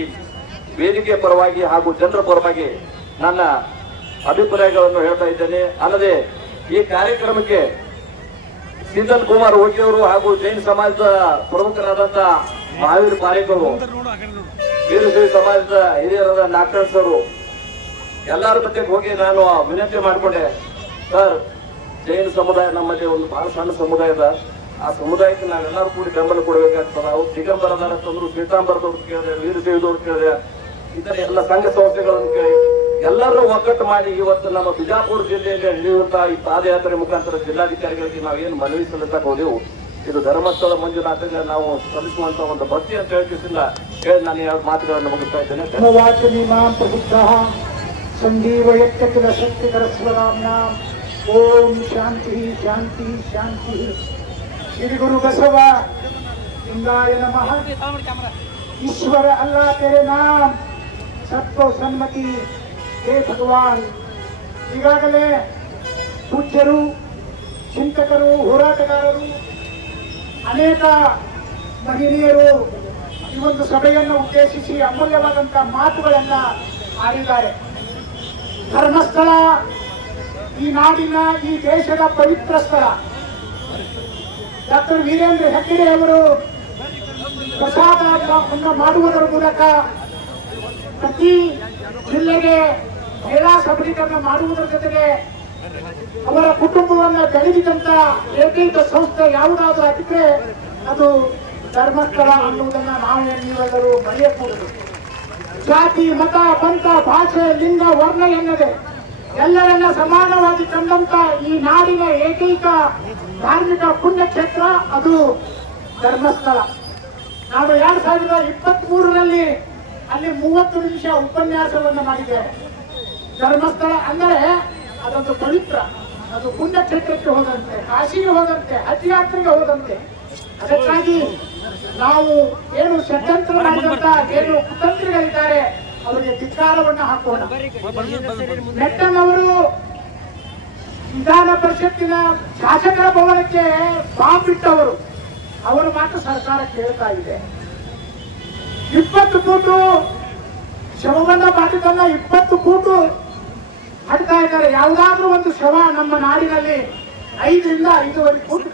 ವೇದಿಕೆ ಪರವಾಗಿ ಹಾಗೂ ಜನರ ಪರವಾಗಿ ನನ್ನ ಅಭಿಪ್ರಾಯಗಳನ್ನು ಹೇಳ್ತಾ ಇದ್ದೇನೆ. ಅಲ್ಲದೆ ಈ ಕಾರ್ಯಕ್ರಮಕ್ಕೆ ಸಿಂಧಲ್ ಕುಮಾರ್ ಓಕಿಯವರು ಹಾಗೂ ಜೈನ್ ಸಮಾಜದ ಪ್ರಮುಖರಾದಂತ ಮಹಾವೀರ್ ಪಾರೇಕರು, ವೀರಶೈವ ಸಮಾಜದ ಹಿರಿಯರಾದ ನಾಗರಾಜ್ ಅವರು ಎಲ್ಲರ ಮಧ್ಯೆ ಹೋಗಿ ನಾನು ವಿನಂತಿ ಮಾಡಿಕೊಂಡೆ, ಸರ್ ಜೈನ ಸಮುದಾಯ ನಮ್ಮಲ್ಲಿ ಒಂದು ಬಹಳ ಸಣ್ಣ ಸಮುದಾಯದ, ಆ ಸಮುದಾಯಕ್ಕೆ ನಾವೆಲ್ಲರೂ ಕೂಡಿ ಬೆಂಬಲ ಕೊಡಬೇಕಾಗ್ತದೆ. ಅವ್ರು ದಿಗಂಬರದಾರ ತಂದ್ರು, ಶ್ವೇತಾಂಬರದವ್ರು ಕೇಳಿದೆ, ವೀರಶೈವದವ್ರು ಕೇಳಿದೆ, ಇತರ ಎಲ್ಲ ಸಂಘ ಸಂಸ್ಥೆಗಳನ್ನು ಕೇಳಿ ಎಲ್ಲರೂ ಒಗ್ಗಟ್ಟು ಮಾಡಿ ಇವತ್ತು ನಮ್ಮ ಬಿಜಾಪುರ ಜಿಲ್ಲೆಯಲ್ಲಿ ನಡೆಯುವಂತಹ ಈ ಪಾದಯಾತ್ರೆ ಮುಖಾಂತರ ಜಿಲ್ಲಾಧಿಕಾರಿಗಳಿಗೆ ನಾವೇನು ಮನವಿ ಸಲ್ಲಿಸಕ್ಕೆ ಹೋದೆವು, ಇದು ಧರ್ಮಸ್ಥಳ ಮಂಜುನಾಥಗೆ ನಾವು ಸಲ್ಲಿಸುವಂತ ಒಂದು ಭಕ್ತಿ ಅಂತ ಹೇಳ್ತಿಲ್ಲ ಹೇಳಿ ನಾನು 2 ಮಾತುಗಳನ್ನು ಮುಗಿಸ್ತಾ ಇದ್ದೇನೆ. ಸಂಜೀವಯತ್ಯಖಿಲ ಶಕ್ತಿಧರ ಶಿವರಾಮ್ನಾಂ. ಓಂ ಶಾಂತಿ ಶಾಂತಿ ಶಾಂತಿ. श्री गुरु बसवा लिंगाय नमः. ईश्वर अल्लाह तेरे नाम, सबको सन्मति हे भगवान. ಈಗಾಗಲೇ ಪೂಜ್ಯರು, ಚಿಂತಕರು, ಹೋರಾಟಗಾರರು, ಅನೇಕ ಮಹಿಳೆಯರು ಈ ಒಂದು ಸಭೆಯನ್ನು ಉದ್ದೇಶಿಸಿ ಅಮೂಲ್ಯವಾದಂತಹ ಮಾತುಗಳನ್ನ ಆಡಿದ್ದಾರೆ. ಧರ್ಮಸ್ಥಳ ಈ ನಾಡಿನ, ಈ ದೇಶದ ಪವಿತ್ರ ಸ್ಥಳ. ಡಾಕ್ಟರ್ ವೀರೇಂದ್ರ ಹೆಗ್ಗಡೆ ಅವರು ಪ್ರಸಾದವನ್ನು ಮಾಡುವುದರ ಮೂಲಕ ಪ್ರತಿ ಜಿಲ್ಲೆಗೆ ಮಹಿಳಾ ಸಬಲೀಕರಣ ಮಾಡುವುದರ ಜೊತೆಗೆ ಅವರ ಕುಟುಂಬವನ್ನು ಬೆಳೆದಿದ್ದಂತ ಏಕೈಕ ಸಂಸ್ಥೆ ಯಾವುದಾದ್ರೂ ಆಗಿದ್ರೆ ಅದು ಧರ್ಮಸ್ಥಳ ಅನ್ನುವುದನ್ನ ನಾವು ನೀವೆಲ್ಲರೂ ಮರೆಯಕೂಡದು. ಜಾತಿ, ಮತ, ಪಂಥ, ಭಾಷೆ, ಲಿಂಗ, ವರ್ಣ ಎನ್ನದೆ ಎಲ್ಲರನ್ನ ಸಮಾನವಾಗಿ ಕಂಡಂತ ಈ ನಾಡಿನ ಏಕೈಕ ಧಾರ್ಮಿಕ ಪುಣ್ಯಕ್ಷೇತ್ರ ಅದು ಧರ್ಮಸ್ಥಳ. ನಾವು 2023ರಲ್ಲಿ ಅಲ್ಲಿ 30 ನಿಮಿಷ ಉಪನ್ಯಾಸವನ್ನು ಮಾಡಿದ್ದೇವೆ. ಧರ್ಮಸ್ಥಳ ಅಂದರೆ ಅದೊಂದು ಪವಿತ್ರ, ಅದು ಪುಣ್ಯಕ್ಷೇತ್ರಕ್ಕೆ ಹೋದಂತೆ, ಕಾಶಿಗೆ ಹೋದಂತೆ, ಹಜ್ ಯಾತ್ರೆಗೆ ಹೋದಂತೆ. ಅದಕ್ಕಾಗಿ ನಾವು ಏನು ಷಡ್ಯಂತ್ರ ಮಾಡಿದಂತ ಏನು ಕುತಂತ್ರಿಗಳಿದ್ದಾರೆ ಅವರಿಗೆ ಧಿಕ್ಕಾರವನ್ನು ಹಾಕೋಣ. ನೆಟ್ಟನವರು ವಿಧಾನ ಪರಿಷತ್ತಿನ ಶಾಸಕರ ಭವನಕ್ಕೆ ಬಾಂಬ್ ಬಿಟ್ಟವರು, ಅವರು ಮಾತ್ರ ಸರ್ಕಾರ ಕೇಳ್ತಾ ಇದೆ. 20 ಫೂಟು ಶವವನ್ನ ಮಾಡಿದನ್ನ 20 ಫೂಟು ಹಾಡ್ತಾ ಇದ್ದಾರೆ. ಯಾವುದಾದ್ರೂ ಒಂದು ಶವ ನಮ್ಮ ನಾಡಿನಲ್ಲಿ 5ರಿಂದ 5.5 ಫೂಟ್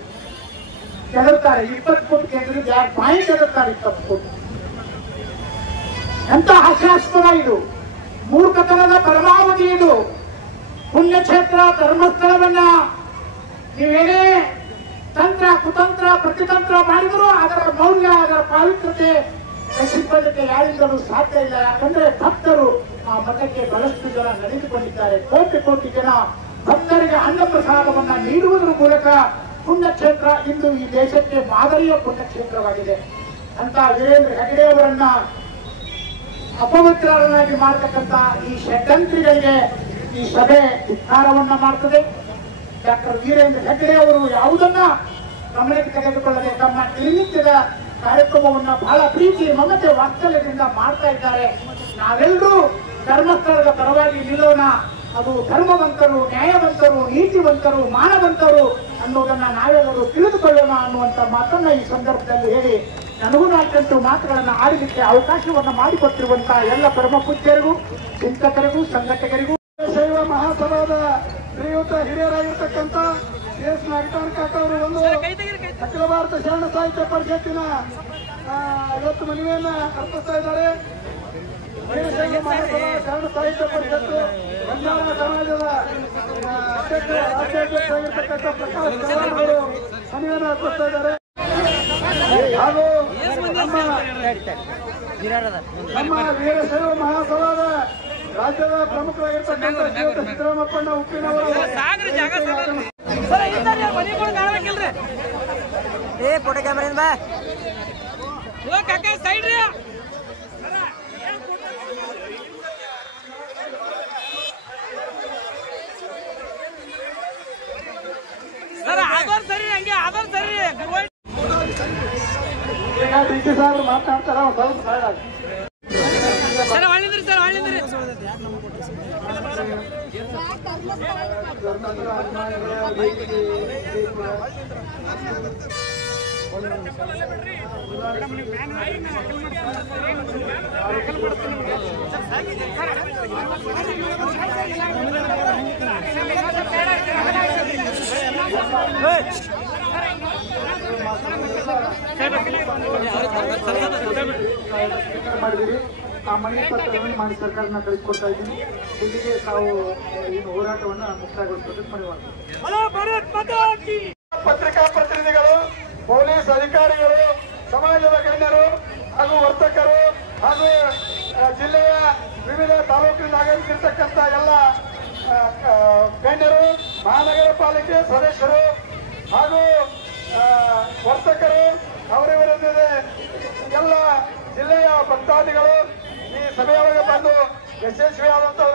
ಕೆದರ್ತಾರೆ. 20 ಫೂಟ್ ಕೆದರಿ ಪಾಯಿಂಟ್ ಕೆದರ್ತಾರೆ. 20 ಫೂಟ್ ಎಂತ ಹಾಸ್ಯಾಸ್ಪದ ಇದು, ಮೂರ್ಖತನದ ಪರಮಾವಧಿ ಇದು. ಪುಣ್ಯಕ್ಷೇತ್ರ ಧರ್ಮಸ್ಥಳವನ್ನ ನೀವೇನೇ ತಂತ್ರ, ಕುತಂತ್ರ, ಪ್ರತಿತಂತ್ರ ಮಾಡಿದರೂ ಅದರ ಮೌಲ್ಯ, ಅದರ ಪಾವಿತ್ರತೆ ನಶಿಸಲಿಕ್ಕೆ ಯಾರಿಂದಲೂ ಸಾಧ್ಯ ಇಲ್ಲ. ಯಾಕಂದ್ರೆ ಭಕ್ತರು ಆ ಮಠಕ್ಕೆ ಬಹಳಷ್ಟು ಜನ ನಡೆದುಕೊಂಡಿದ್ದಾರೆ. ಕೋಟಿ ಕೋಟಿ ಜನ ಭಕ್ತರಿಗೆ ಅನ್ನ ಪ್ರಸಾದವನ್ನ ನೀಡುವುದರ ಮೂಲಕ ಪುಣ್ಯಕ್ಷೇತ್ರ ಇಂದು ಈ ದೇಶಕ್ಕೆ ಮಾದರಿಯ ಪುಣ್ಯಕ್ಷೇತ್ರವಾಗಿದೆ ಅಂತ ವೀರೇಂದ್ರ ಹೆಗಡೆ ಅವರನ್ನ ಅಪವಿತ್ರರನ್ನಾಗಿ ಮಾಡತಕ್ಕಂತ ಈ ಷಡ್ಯಂತ್ರಿಗಳಿಗೆ ಈ ಸಭೆ ಧಿಕ್ಕಾರವನ್ನ ಮಾಡ್ತದೆ. ಡಾಕ್ಟರ್ ವೀರೇಂದ್ರ ಹೆಗಡೆ ಅವರು ಯಾವುದನ್ನ ಗಮನಕ್ಕೆ ತೆಗೆದುಕೊಳ್ಳದೆ ತಮ್ಮ ದಿನನಿತ್ಯದ ಕಾರ್ಯಕ್ರಮವನ್ನ ಬಹಳ ಪ್ರೀತಿ, ಮಮತೆ, ವಾತ್ಸಲ್ಯದಿಂದ ಮಾಡ್ತಾ ಇದ್ದಾರೆ. ನಾವೆಲ್ಲರೂ ಧರ್ಮಸ್ಥಳದ ಪರವಾಗಿ ನಿಲ್ಲೋಣ. ಅದು ಧರ್ಮವಂತರು, ನ್ಯಾಯವಂತರು, ನೀತಿವಂತರು, ಮಾನವಂತರು ಅನ್ನೋದನ್ನ ನಾವೆಲ್ಲರೂ ತಿಳಿದುಕೊಳ್ಳೋಣ ಅನ್ನುವಂತ ಮಾತನ್ನ ಈ ಸಂದರ್ಭದಲ್ಲಿ ಹೇಳಿ ನನಗೂ 4 ಮಾತುಗಳನ್ನ ಆಡಲಿಕ್ಕೆ ಅವಕಾಶವನ್ನ ಮಾಡಿಕೊಟ್ಟಿರುವಂತಹ ಎಲ್ಲ ಪರಮ ಪೂಜ್ಯರಿಗೂ, ಚಿಂತಕರಿಗೂ, ಸಂಘಟಕರಿಗೂ, ಶೈವ ಮಹಾಸಭಾದ ಶ್ರೀಯುತ ಹಿರಿಯರಾಗಿರ್ತಕ್ಕಂಥ ಎಸ್ ನಾಗಠಾಣ್ ಕಾಕ ಅವರು ಒಂದು ಅಖಿಲ ಭಾರತ ಶರಣ ಸಾಹಿತ್ಯ ಪರಿಷತ್ತಿನ ಇವತ್ತು ಮನವಿಯನ್ನ ಅರ್ಪಿಸ್ತಾ ಇದ್ದಾರೆ. ವೀರಶೈವ ಮಹಾಸಭಾ ಶರಣ ಸಾಹಿತ್ಯ ಪರಿಷತ್ತು ಬಂಜಾರ ಸಮಾಜದ ರಾಜ್ಯಾಧ್ಯಕ್ಷರಾಗಿರ್ತಕ್ಕಂಥ ಪ್ರಕಾಶ್ ಚವ್ಹಾಣ್ ಅವರು ಮನವಿಯನ್ನು ಅರ್ಪಿಸ್ತಾ ಇದ್ದಾರೆ. ಹಾಗೂ ನಮ್ಮ ವೀರಶೈವ ಮಹಾಸಭಾದ ರಾಜ್ಯದ ಪ್ರಮುಖರಾಗಿರ್ತಕ್ಕಂಥ ಶ್ರೀಯುತ ಸಿದ್ದರಾಮಪ್ಪಣ್ಣ ಉಪ್ಪಿನವರು ಫೋಟೋ ಕ್ಯಾಮರಾ ಸೈಡ್ ರೀ ಸರ್ ಆಧಾರ್ ಸರಿ ಹಂಗೆ ಆಧಾರ್ ಸರಿ ಡಿ ಸಿ ಸಾಹೇಬ್ರು ಮಾತನಾಡ್ತಾರ ಸ್ವಲ್ಪ ಸೈಡ್ ಆಗಿ ಸರ್ ಒಳ್ಳೆದ್ರಿ ಸರ್ ಒಳ್ಳೆದ್ರಿ ಮಾಡಿದಿರಿ. ಆ ಮನೆ ಪತ್ರವನ್ನು ಮಾಡಿ ಸರ್ಕಾರನ ಕಳಿಸ್ಕೊಡ್ತಾ ಇದ್ದೀನಿ. ಇಲ್ಲಿಗೆ ತಾವು ಏನು ಹೋರಾಟವನ್ನ ಮುಕ್ತಾಯಗೊಳಿಸೋದಕ್ಕೆ ಮನವಿ ಮಾಡ್ತೀವಿ. ಪತ್ರಿಕಾ ಪ್ರತಿನಿಧಿಗಳು, ಪೊಲೀಸ್ ಅಧಿಕಾರಿಗಳು, ಸಮಾಜದ ಗಣ್ಯರು ಹಾಗೂ ವರ್ತಕರು ಹಾಗೂ ಜಿಲ್ಲೆಯ ವಿವಿಧ ತಾಲೂಕಿನ ಆಗಮಿಸಿರ್ತಕ್ಕಂಥ ಎಲ್ಲ ಗಣ್ಯರು, ಮಹಾನಗರ ಪಾಲಿಕೆ ಸದಸ್ಯರು ಹಾಗೂ ವರ್ತಕರು, ಅವರಿವರೊಂದಿಗೆ ಎಲ್ಲ ಜಿಲ್ಲೆಯ ಭಕ್ತಾದಿಗಳು ಈ ಸಭೆಯೊಳಗೆ ಬಂದು ಯಶಸ್ವಿಯಾದಂತಹ